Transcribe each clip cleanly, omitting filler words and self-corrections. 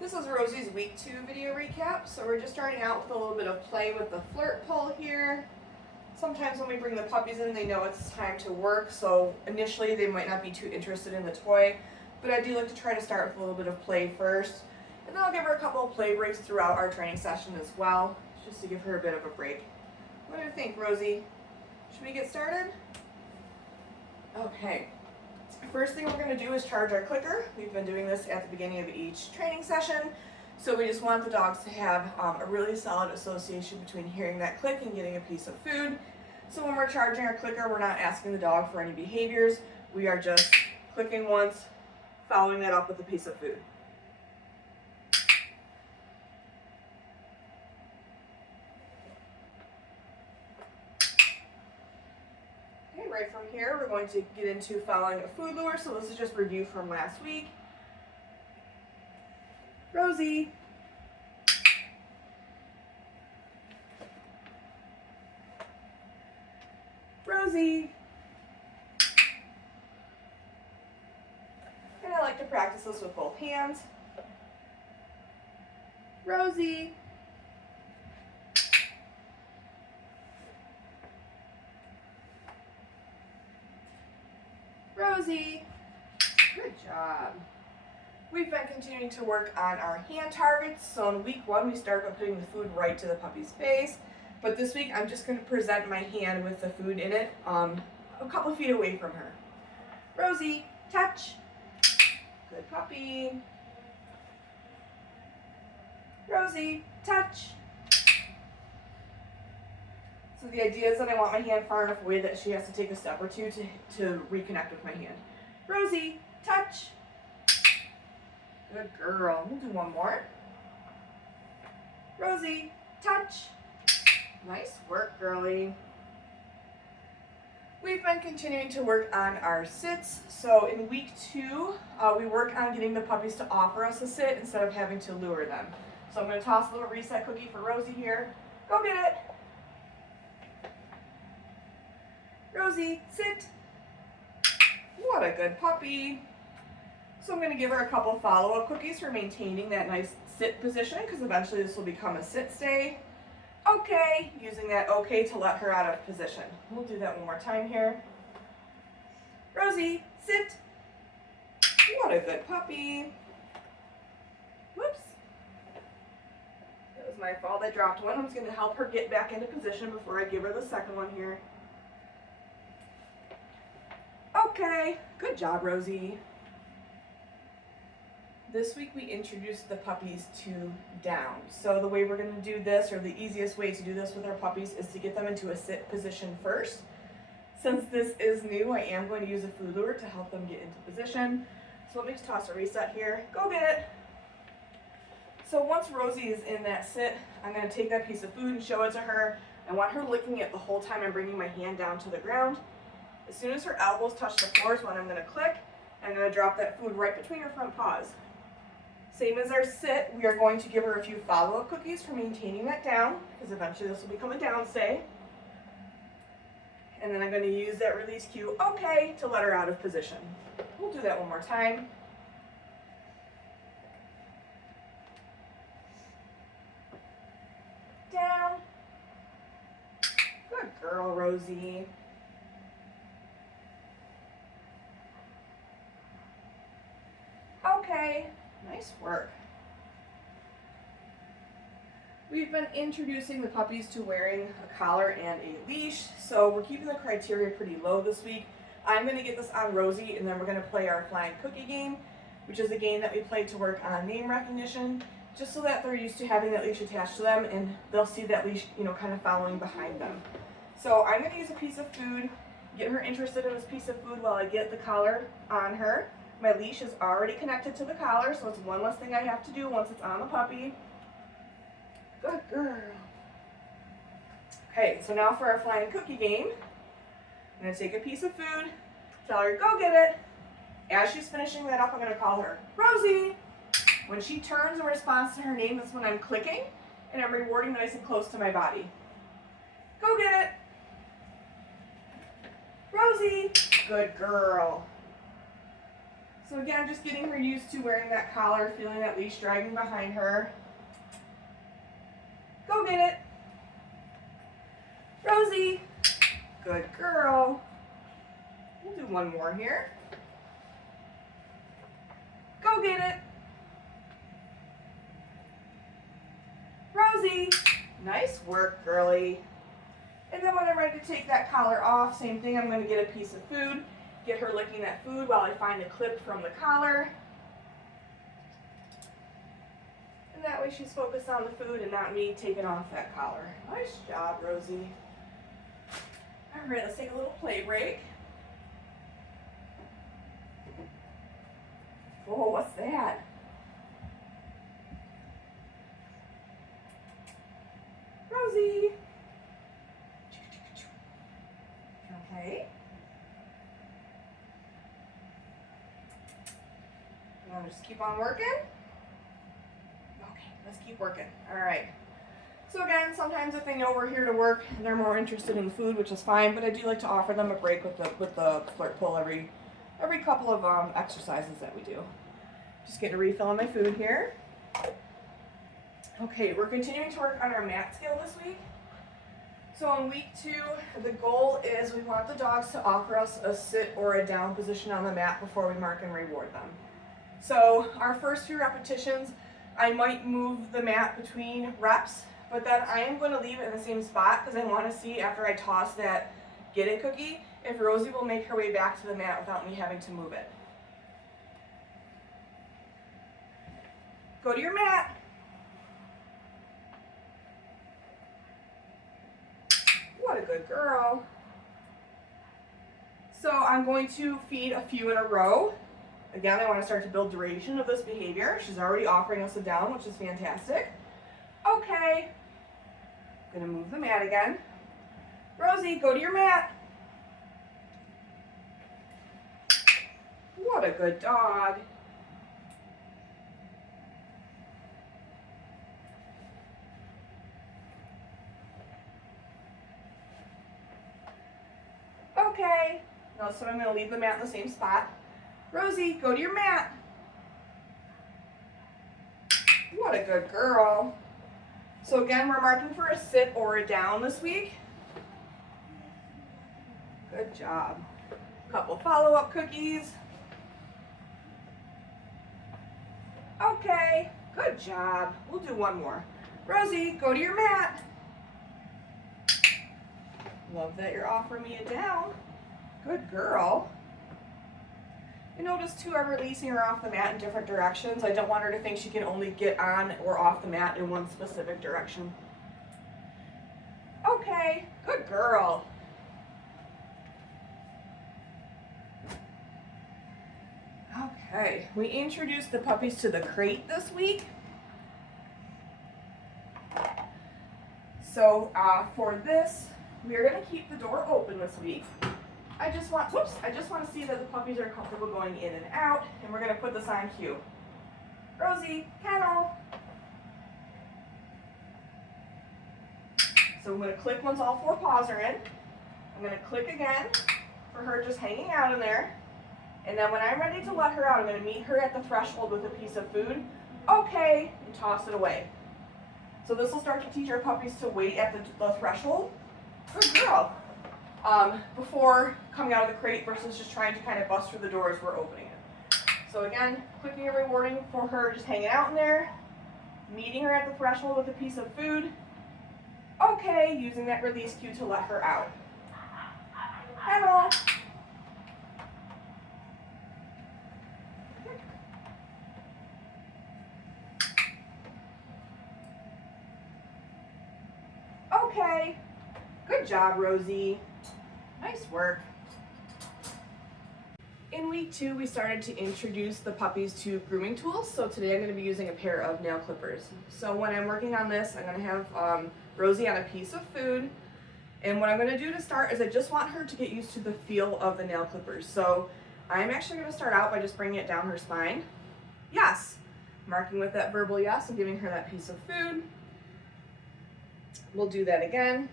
This is Rosie's week 2 video recap. So we're just starting out with a little bit of play with the flirt pull here. Sometimes when we bring the puppies in, they know it's time to work, so initially they might not be too interested in the toy, but I do like to try to start with a little bit of play first, and then I'll give her a couple of play breaks throughout our training session as well, just to give her a bit of a break. What do you think, Rosie? Should we get started? Okay. First thing we're going to do is charge our clicker. We've been doing this at the beginning of each training session, so we just want the dogs to have a really solid association between hearing that click and getting a piece of food. So when we're charging our clicker, we're not asking the dog for any behaviors. We are just clicking once, following that up with a piece of food. Right from here, we're going to get into following a food lure. So this is just review from last week. Rosie. Rosie. And I like to practice this with both hands. Rosie. Rosie. Good job. We've been continuing to work on our hand targets. So in week 1, we started by putting the food right to the puppy's face. But this week, I'm just going to present my hand with the food in it a couple feet away from her. Rosie, touch. Good puppy. Rosie, touch. So the idea is that I want my hand far enough away that she has to take a step or two to reconnect with my hand. Rosie, touch. Good girl. We'll do one more. Rosie, touch. Nice work, girlie. We've been continuing to work on our sits. So in week 2, we work on getting the puppies to offer us a sit instead of having to lure them. So I'm going to toss a little reset cookie for Rosie here. Go get it. Rosie, sit. What a good puppy. So I'm going to give her a couple follow-up cookies for maintaining that nice sit position, because eventually this will become a sit stay. Okay, using that okay to let her out of position. We'll do that one more time here. Rosie, sit. What a good puppy. Whoops. It was my fault. I dropped one. I'm just going to help her get back into position before I give her the second one here. Okay, good job, Rosie. This week we introduced the puppies to down. So the way we're going to do this, or the easiest way to do this with our puppies, is to get them into a sit position first. Since this is new, I am going to use a food lure to help them get into position. So let me just toss a reset here. Go get it. So once Rosie is in that sit, I'm going to take that piece of food and show it to her. I want her licking it the whole time I'm bringing my hand down to the ground. As soon as her elbows touch the floor is when I'm going to click. I'm going to drop that food right between her front paws. Same as our sit, we are going to give her a few follow-up cookies for maintaining that down, because eventually this will become a down stay. And then I'm going to use that release cue, okay, to let her out of position. We'll do that one more time. Down. Good girl, Rosie. Okay, nice work. We've been introducing the puppies to wearing a collar and a leash, so we're keeping the criteria pretty low this week. I'm going to get this on Rosie, and then we're going to play our flying cookie game, which is a game that we play to work on name recognition, just so that they're used to having that leash attached to them, and they'll see that leash, kind of following behind them. So I'm going to use a piece of food, get her interested in this piece of food while I get the collar on her. My leash is already connected to the collar, so it's one less thing I have to do once it's on the puppy. Good girl. Okay, so now for our flying cookie game. I'm going to take a piece of food, tell her, go get it. As she's finishing that up, I'm going to call her, Rosie. When she turns and responds to her name, that's when I'm clicking, and I'm rewarding nice and close to my body. Go get it. Rosie. Good girl. So again, just getting her used to wearing that collar, feeling that leash dragging behind her. Go get it. Rosie. Good girl. We'll do one more here. Go get it. Rosie. Nice work, girly. And then when I'm ready to take that collar off, same thing, I'm going to get a piece of food, get her licking that food while I find a clip from the collar. And that way she's focused on the food and not me taking off that collar. Nice job, Rosie. All right, let's take a little play break. Oh, what's that? Rosie. Okay. You want to just keep on working? Okay, let's keep working. All right. So again, sometimes if they know we're here to work, they're more interested in food, which is fine. But I do like to offer them a break with the flirt pull every couple of exercises that we do. Just getting a refill on my food here. Okay, we're continuing to work on our mat scale this week. So in week 2, the goal is we want the dogs to offer us a sit or a down position on the mat before we mark and reward them. So our first few repetitions, I might move the mat between reps, but then I am going to leave it in the same spot because I want to see after I toss that get it cookie if Rosie will make her way back to the mat without me having to move it. Go to your mat. What a good girl. So I'm going to feed a few in a row. Again, I want to start to build duration of this behavior. She's already offering us a down, which is fantastic. Okay. I'm going to move the mat again. Rosie, go to your mat. What a good dog. Okay. Now, so I'm going to leave the mat in the same spot. Rosie, go to your mat. What a good girl. So again, we're marking for a sit or a down this week. Good job. Couple follow-up cookies. Okay, good job. We'll do one more. Rosie, go to your mat. Love that you're offering me a down. Good girl. You notice too, I'm releasing her off the mat in different directions. I don't want her to think she can only get on or off the mat in one specific direction. Okay, good girl. Okay, we introduced the puppies to the crate this week. So for this, we are going to keep the door open this week. I just want to see that the puppies are comfortable going in and out, and we're going to put this on cue. Rosie, kennel. So I'm going to click once all 4 paws are in. I'm going to click again for her just hanging out in there. And then when I'm ready to let her out, I'm going to meet her at the threshold with a piece of food. Okay, and toss it away. So this will start to teach our puppies to wait at the threshold. Good girl. Before coming out of the crate versus just trying to kind of bust through the door as we're opening it. So again, clicking and rewarding for her just hanging out in there, meeting her at the threshold with a piece of food. Okay, using that release cue to let her out. Hello. Okay, good job, Rosie. Nice work. In week 2, we started to introduce the puppies to grooming tools. So today I'm going to be using a pair of nail clippers. So when I'm working on this, I'm going to have Rosie on a piece of food. And what I'm going to do to start is I just want her to get used to the feel of the nail clippers. So I'm actually going to start out by just bringing it down her spine. Yes. Marking with that verbal yes and giving her that piece of food. We'll do that again.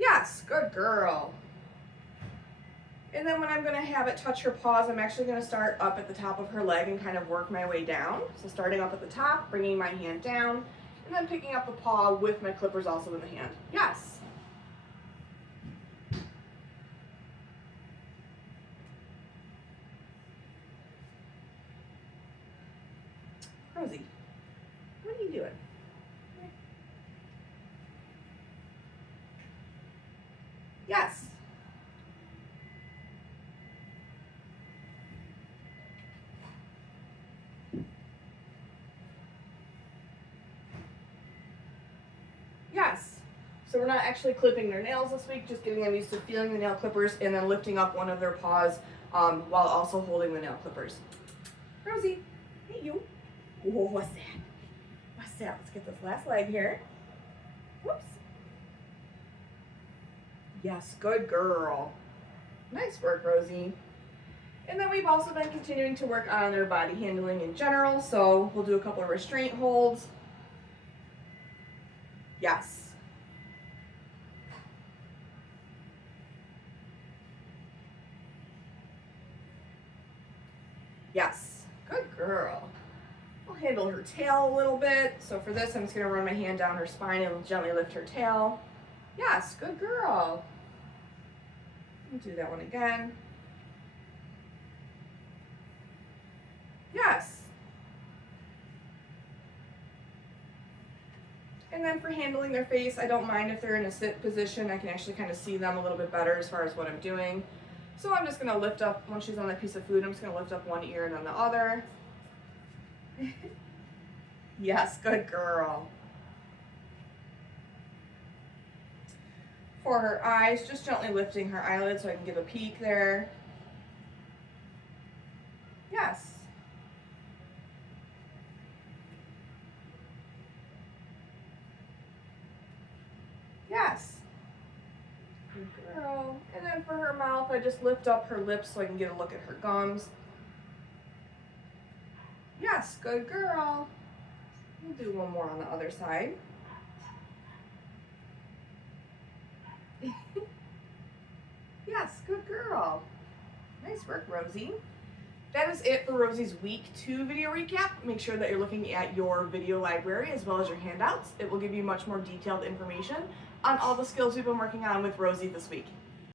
Yes, good girl. And then when I'm gonna have it touch her paws, I'm actually gonna start up at the top of her leg and kind of work my way down. So starting up at the top, bringing my hand down, and then picking up the paw with my clippers also in the hand. Yes. Rosie, what are you doing? Yes. Yes. So we're not actually clipping their nails this week, just getting them used to feeling the nail clippers and then lifting up one of their paws while also holding the nail clippers. Rosie, hey you. Whoa, what's that? What's that? Let's get this last leg here. Whoops. Yes, good girl. Nice work, Rosie. And then we've also been continuing to work on their body handling in general, so we'll do a couple of restraint holds. Yes. Yes, good girl. I'll handle her tail a little bit. So for this, I'm just gonna run my hand down her spine and gently lift her tail. Yes, good girl. We'll do that one again. Yes. And then for handling their face, I don't mind if they're in a sit position. I can actually kind of see them a little bit better as far as what I'm doing. So I'm just gonna lift up, once she's on that piece of food, I'm just gonna lift up one ear and then the other. Yes, good girl. For her eyes, just gently lifting her eyelids so I can give a peek there. Yes. Yes. Good girl. And then for her mouth, I just lift up her lips so I can get a look at her gums. Yes, good girl. We'll do one more on the other side. Yes, good girl. Nice work, Rosie. That is it for Rosie's week 2 video recap. Make sure that you're looking at your video library as well as your handouts. It will give you much more detailed information on all the skills we've been working on with Rosie this week.